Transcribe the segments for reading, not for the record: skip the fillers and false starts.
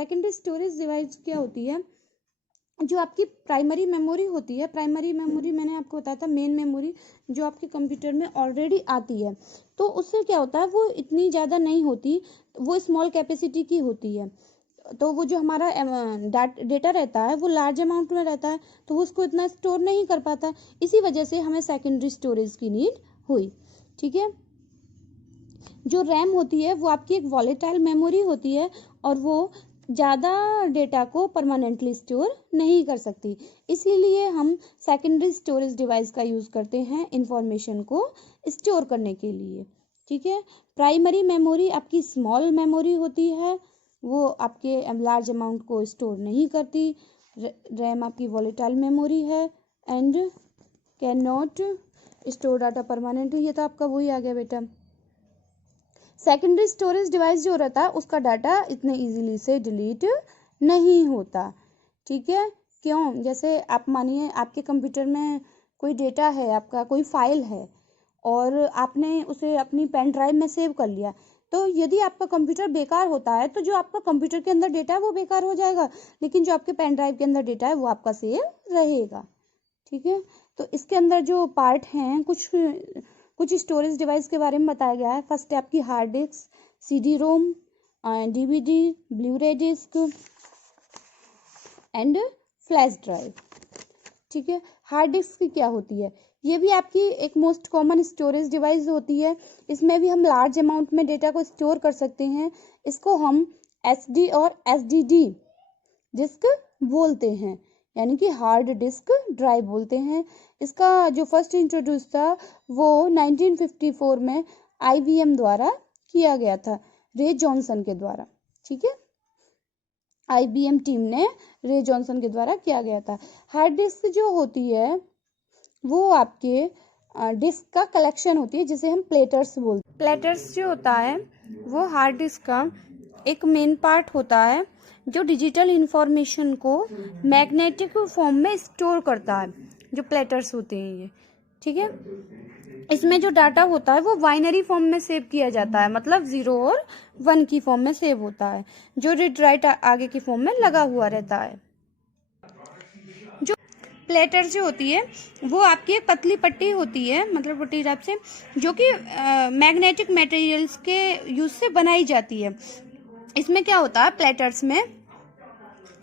Secondary storage device क्या होती है, जो आपकी प्राइमरी मेमोरी होती है, प्राइमरी मेमोरी मैंने आपको बताया था मेन मेमोरी जो आपके कंप्यूटर में ऑलरेडी आती है, तो उससे क्या होता है वो इतनी ज़्यादा नहीं होती, वो स्मॉल कैपेसिटी की होती है, तो वो जो हमारा डेटा रहता है वो लार्ज अमाउंट में रहता है, तो वो उसको इतना स्टोर नहीं कर पाता, इसी वजह से हमें सेकेंडरी स्टोरेज की नीड हुई। ठीक है, जो रैम होती है वो आपकी एक वॉलेटाइल मेमोरी होती है और वो ज़्यादा डेटा को परमानेंटली स्टोर नहीं कर सकती, इसीलिए हम सेकेंडरी स्टोरेज डिवाइस का यूज़ करते हैं इंफॉर्मेशन को स्टोर करने के लिए। ठीक है, प्राइमरी मेमोरी आपकी स्मॉल मेमोरी होती है, वो आपके लार्ज अमाउंट को स्टोर नहीं करती। रैम आपकी वॉलेटाइल मेमोरी है and can not store data permanently, ये तो आपका वही आ गया बेटा। सेकेंडरी स्टोरेज डिवाइस जो रहता है उसका डाटा इतने इजीली से डिलीट नहीं होता। ठीक है, क्यों, जैसे आप मानिए आपके कंप्यूटर में कोई डेटा है, आपका कोई फाइल है और आपने उसे अपनी पेन ड्राइव में सेव कर लिया, तो यदि आपका कंप्यूटर बेकार होता है तो जो आपका कंप्यूटर के अंदर डेटा है वो बेकार हो जाएगा, लेकिन जो आपके पेन ड्राइव के अंदर डेटा है वो आपका सेव रहेगा। ठीक है, तो इसके अंदर जो पार्ट हैं, कुछ स्टोरेज डिवाइस के बारे में बताया गया है। फर्स्ट है आपकी hard disk, CD ROM, DVD, Bluray disk and flash drive. ठीक है, हार्ड डिस्क की क्या होती है, ये भी आपकी एक मोस्ट कॉमन स्टोरेज डिवाइस होती है, इसमें भी हम लार्ज अमाउंट में डेटा को स्टोर कर सकते हैं, इसको हम SD और SSD डिस्क बोलते हैं, यानी कि हार्ड डिस्क ड्राइव बोलते हैं। इसका जो फर्स्ट इंट्रोड्यूस था वो 1954 में IBM द्वारा किया गया था, रे जॉनसन के द्वारा। ठीक है, IBM टीम ने रे जॉनसन के द्वारा किया गया था। हार्ड डिस्क जो होती है वो आपके डिस्क का कलेक्शन होती है, जिसे हम प्लेटर्स बोलते हैं। प्लेटर्स जो होता है वो हार्ड डिस्क का एक मेन पार्ट होता है जो डिजिटल इंफॉर्मेशन को मैग्नेटिक फॉर्म में स्टोर करता है, जो प्लेटर्स होते हैं ये। ठीक है, इसमें जो डाटा होता है वो बाइनरी फॉर्म में सेव किया जाता है, मतलब 0 और 1 की फॉर्म में सेव होता है, जो रीड राइट आगे की फॉर्म में लगा हुआ रहता है। जो प्लेटर्स जो होती है वो आपकी एक पतली पट्टी होती है, मतलब पट्टी टाइप से, जो कि मैग्नेटिक मटेरियल्स के यूज से बनाई जाती है। इसमें क्या होता है, प्लेटर्स में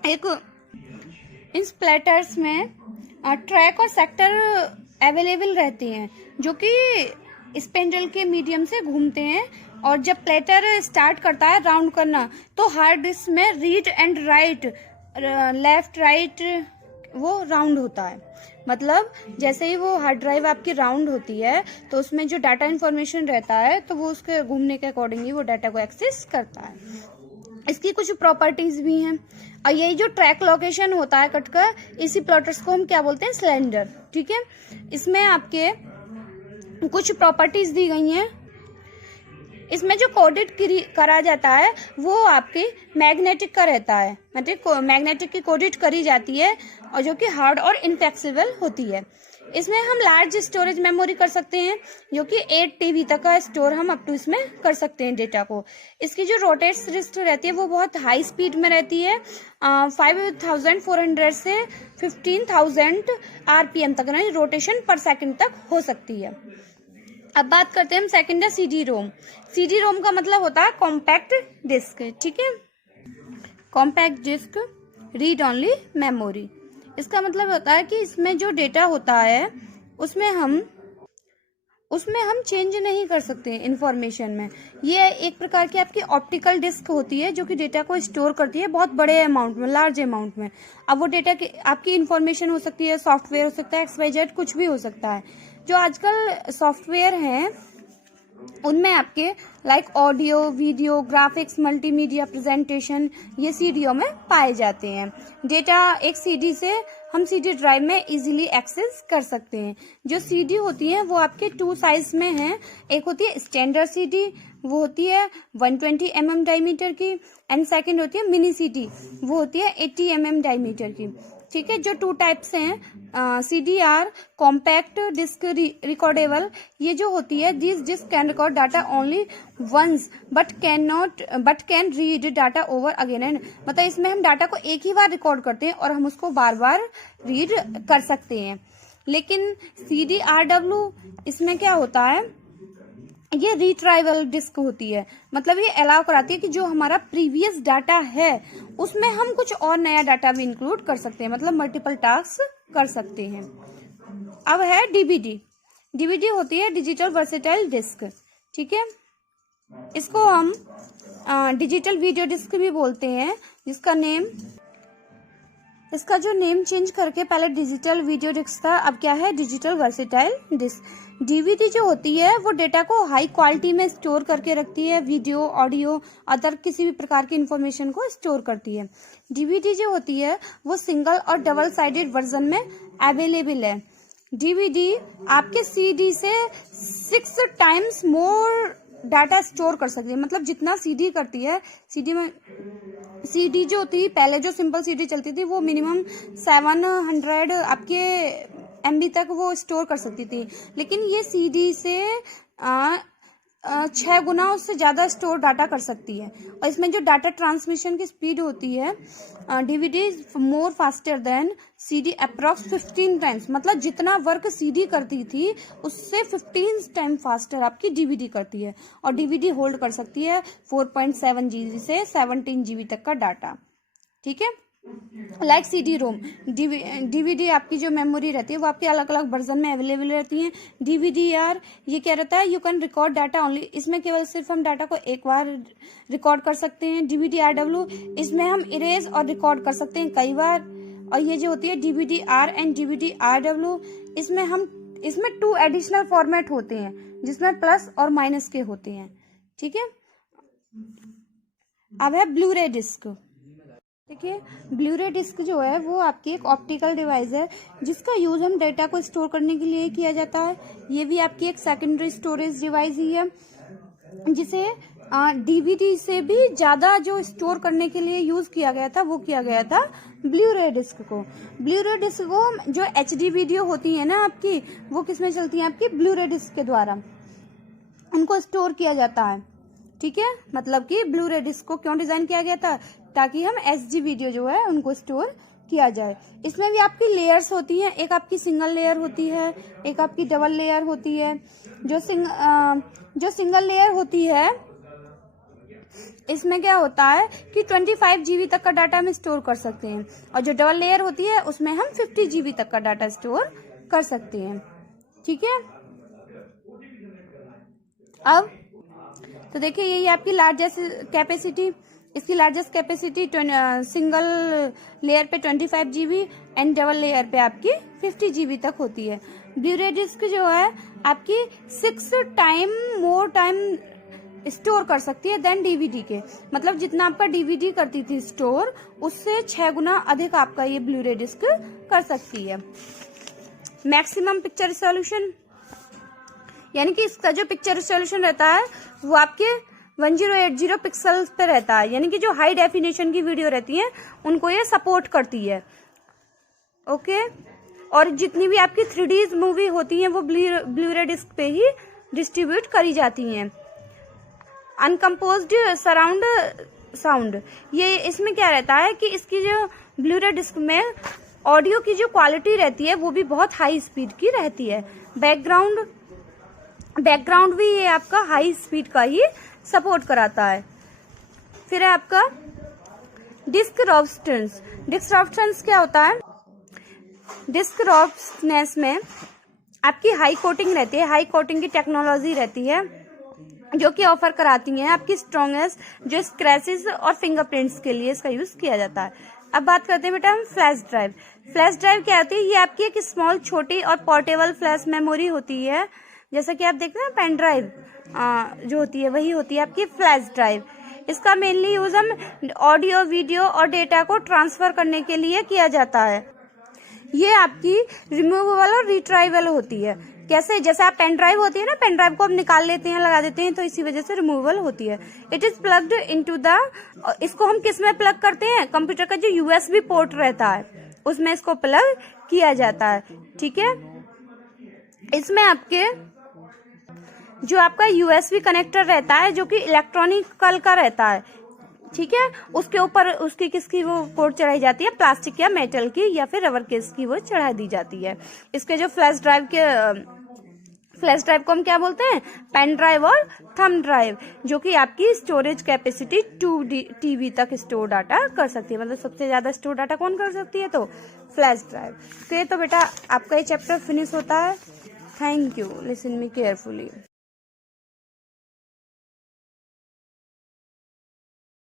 इन प्लेटर्स में ट्रैक और सेक्टर अवेलेबल रहते हैं, जो कि स्पेंडल के मीडियम से घूमते हैं, और जब प्लेटर स्टार्ट करता है राउंड करना तो हार्ड डिस्क में read and right, left right वो राउंड होता है। मतलब जैसे ही वो हार्ड ड्राइव आपकी राउंड होती है तो उसमें जो डाटा इन्फॉर्मेशन रहता है तो वो उसके घूमने के अकॉर्डिंगली वो डाटा को एक्सेस करता है। इसकी कुछ प्रॉपर्टीज भी हैं, और यही जो ट्रैक लोकेशन होता है कटकर, इसी प्लॉटर्स को हम क्या बोलते हैं, सिलेंडर। ठीक है, इसमें आपके कुछ प्रॉपर्टीज दी गई हैं। इसमें जो कोडेड करा जाता है वो आपकी मैग्नेटिक का रहता है, मतलब मैग्नेटिक की कोडेड करी जाती है, और जो कि हार्ड और इनफ्लेक्सिबल होती है। इसमें हम लार्ज स्टोरेज मेमोरी कर सकते हैं, जो कि 8 TB तक का स्टोर हम अप टू इसमें कर सकते हैं डेटा को। इसकी जो रोटेट्स रिस्ट रहती है वो बहुत हाई स्पीड में रहती है, 5400 से 15000 RPM तक ना रोटेशन पर सेकंड तक हो सकती है। अब बात करते हैं हम सेकंड है CD रोम। CD रोम का मतलब होता है कॉम्पैक्ट डिस्क। ठीक है, compact disk read only memory. इसका मतलब होता है कि इसमें जो डेटा होता है उसमें हम चेंज नहीं कर सकते इंफॉर्मेशन में। ये एक प्रकार की आपकी ऑप्टिकल डिस्क होती है जो कि डेटा को स्टोर करती है बहुत बड़े अमाउंट में, लार्ज अमाउंट में। अब वो डेटा की आपकी इंफॉर्मेशन हो सकती है, सॉफ्टवेयर हो सकता है, XYZ कुछ भी हो सकता है। जो आजकल सॉफ्टवेयर हैं उनमें आपके like audio, video, graphics, multimedia presentation, ये सीडीओ में पाए जाते हैं। डेटा एक सीडी से हम CD ड्राइव में इजीली एक्सेस कर सकते हैं। जो CD होती है वो आपके 2 साइज में है, एक होती है स्टैंडर्ड CD, वो होती है 120 mm डायमीटर की, एंड सेकंड होती है मिनी CD, वो होती है 80 mm डायमीटर की। ठीक है। जो 2 टाइप्स हैं CDR कॉम्पैक्ट डिस्क रिकॉर्डेबल, ये जो होती है this disk can record data only once but can read data over again and, मतलब इसमें हम डाटा को एक ही बार रिकॉर्ड करते हैं और हम उसको बार बार रीड कर सकते हैं। लेकिन CDRW इसमें क्या होता है, ये रिट्राइवल डिस्क होती है, मतलब ये अलाउ कराती है कि जो हमारा प्रीवियस डाटा है उसमें हम कुछ और नया डाटा भी इंक्लूड कर सकते हैं, मतलब मल्टीपल टास्क कर सकते हैं। अब है डीवीडी होती है डिजिटल वर्सेटाइल डिस्क, ठीक है। इसको हम डिजिटल वीडियो डिस्क भी बोलते हैं, इसका जो नेम चेंज करके पहले डिजिटल वीडियो डिस्क था, अब क्या है, डिजिटल वर्सेटाइल डिस्क। डीवीडी जो होती है वो डेटा को हाई क्वालिटी में स्टोर करके रखती है, वीडियो, ऑडियो, अदर किसी भी प्रकार की इंफॉर्मेशन को स्टोर करती है। डीवीडी जो होती है वो सिंगल और डबल साइडेड वर्जन में अवेलेबल है। डीवीडी आपके सीडी से 6 टाइम्स मोर डाटा स्टोर कर सकती है, मतलब जितना सीडी करती है, सीडी जो थी पहले, जो सिंपल सीडी चलती थी वो मिनिमम 700 आपके MB तक वो स्टोर कर सकती थी, लेकिन ये सीडी से 6 गुना उससे ज़्यादा स्टोर डाटा कर सकती है। और इसमें जो डाटा ट्रांसमिशन की स्पीड होती है, DVD more faster than CD approx 15 times, मतलब जितना वर्क सीडी करती थी उससे 15 टाइम फास्टर आपकी डीवीडी करती है। और डीवीडी होल्ड कर सकती है 4.7 GB से 17 GB तक का डाटा, ठीक है। लाइक CD रोम, डीवीडी आपकी जो मेमोरी रहती है वो आपके अलग अलग वर्जन में अवेलेबल रहती है। DVDR ये क्या रहता है, you can record data only, इसमें केवल सिर्फ हम डाटा को एक बार रिकॉर्ड कर सकते हैं। DVDRW इसमें हम इरेज और रिकॉर्ड कर सकते हैं कई बार। और ये जो होती है DVDR एंड DVDRW, इसमें 2 एडिशनल फॉर्मेट होते हैं जिसमें प्लस और माइनस के होते हैं, ठीक है। अब है ब्लूरे डिस्क। देखिए, ब्लूरे डिस्क जो है वो आपकी एक ऑप्टिकल डिवाइस है जिसका यूज हम डेटा को स्टोर करने के लिए किया जाता है। ये भी आपकी एक सेकेंडरी स्टोरेज डिवाइस ही है, जिसे डीवीडी से भी ज्यादा जो स्टोर करने के लिए यूज किया गया था वो किया गया था ब्लूरे डिस्क को। ब्लूरे डिस्क को जो HD वीडियो होती है ना आपकी, वो किसमें चलती है, आपकी ब्लूरे डिस्क के द्वारा उनको स्टोर किया जाता है, ठीक है। मतलब कि ब्लूरे डिस्क को क्यों डिजाइन किया गया था, ताकि हम HD वीडियो जो है उनको स्टोर किया जाए। इसमें भी आपकी लेयर्स होती हैं, एक आपकी सिंगल लेयर होती है, एक आपकी डबल लेयर होती है। जो सिंगल लेयर होती है इसमें क्या होता है कि 25 GB तक का डाटा हम स्टोर कर सकते हैं, और जो डबल लेयर होती है उसमें हम 50 GB तक का डाटा स्टोर कर सकते हैं, ठीक है। अब तो देखिए, यही आपकी लार्जेस्ट कैपेसिटी, इसकी लार्जेस्ट कैपेसिटी सिंगल लेयर पे 25 GB एंड डबल लेयर पे आपकी 50 GB तक होती है। ब्लूरे डिस्क जो है आपकी 6 टाइम मोर टाइम स्टोर कर सकती है देन डीवीडी के, मतलब जितना आपका डीवीडी करती थी स्टोर उससे 6 गुना अधिक आपका ये ब्लूरे डिस्क कर सकती है। मैक्सिमम पिक्चर रिजोल्यूशन, यानी कि इसका जो पिक्चर रिजोल्यूशन रहता है वो आपके 1080 पिक्सल्स पे रहता है, यानी कि जो हाई डेफिनेशन की वीडियो रहती है उनको ये सपोर्ट करती है, ओके। और जितनी भी आपकी 3D मूवी होती हैं वो ब्लूरे डिस्क पे ही डिस्ट्रीब्यूट करी जाती हैं। अनकम्पोज्ड सराउंड साउंड, ये इसमें क्या रहता है कि इसकी जो ब्लूरे डिस्क में ऑडियो की जो क्वालिटी रहती है वो भी बहुत हाई स्पीड की रहती है। बैकग्राउंड भी ये आपका हाई स्पीड का ही सपोर्ट कराता है। फिर है आपका डिस्क रॉबस्टेंस। डिस्क रॉबस्टेंस क्या होता है, डिस्क रॉबस्टेंस में आपकी हाई कोटिंग रहती है, हाई कोटिंग की टेक्नोलॉजी रहती है जो कि ऑफर कराती है आपकी स्ट्रॉन्गेस्ट जो स्क्रैचेस और फिंगरप्रिंट्स के लिए इसका यूज किया जाता है। अब बात करते हैं बेटा हम फ्लैश ड्राइव। फ्लैश ड्राइव क्या होती है, ये आपकी एक स्मॉल छोटी और पोर्टेबल फ्लैश मेमोरी होती है, जैसा कि आप देख रहे हैं पेन ड्राइव जो होती है वही होती है आपकी फ्लैश ड्राइव। इसका मेनली यूज हम ऑडियो, वीडियो और डेटा को ट्रांसफर करने के लिए किया जाता है। ये आपकी रिमूवेबल और रिट्राइवेबल होती है। कैसे, जैसे आप पेन ड्राइव होती है ना, पेन ड्राइव को हम निकाल लेते हैं, लगा देते हैं, तो इसी वजह से रिमूवेबल होती है। It is plugged into the, इसको हम किस में प्लग करते हैं, कंप्यूटर का जो USB पोर्ट रहता है उसमें इसको प्लग किया जाता है। ठीक है, इसमें आपके जो आपका यूएसबी कनेक्टर रहता है जो कि इलेक्ट्रॉनिकल का रहता है, ठीक है, उसके ऊपर उसकी किसकी वो पोर्ट चढ़ाई जाती है, प्लास्टिक या मेटल की या फिर रबर केस की वो चढ़ा दी जाती है। इसके जो फ्लैश ड्राइव को हम क्या बोलते हैं, पेन ड्राइव और थंब ड्राइव, जो कि आपकी स्टोरेज कैपेसिटी 2 TB तक स्टोर डाटा कर सकती है। मतलब सबसे ज्यादा स्टोर डाटा कौन कर सकती है, तो फ्लैश ड्राइव। तो बेटा आपका ये चैप्टर फिनिश होता है। Thank you, listen me carefully.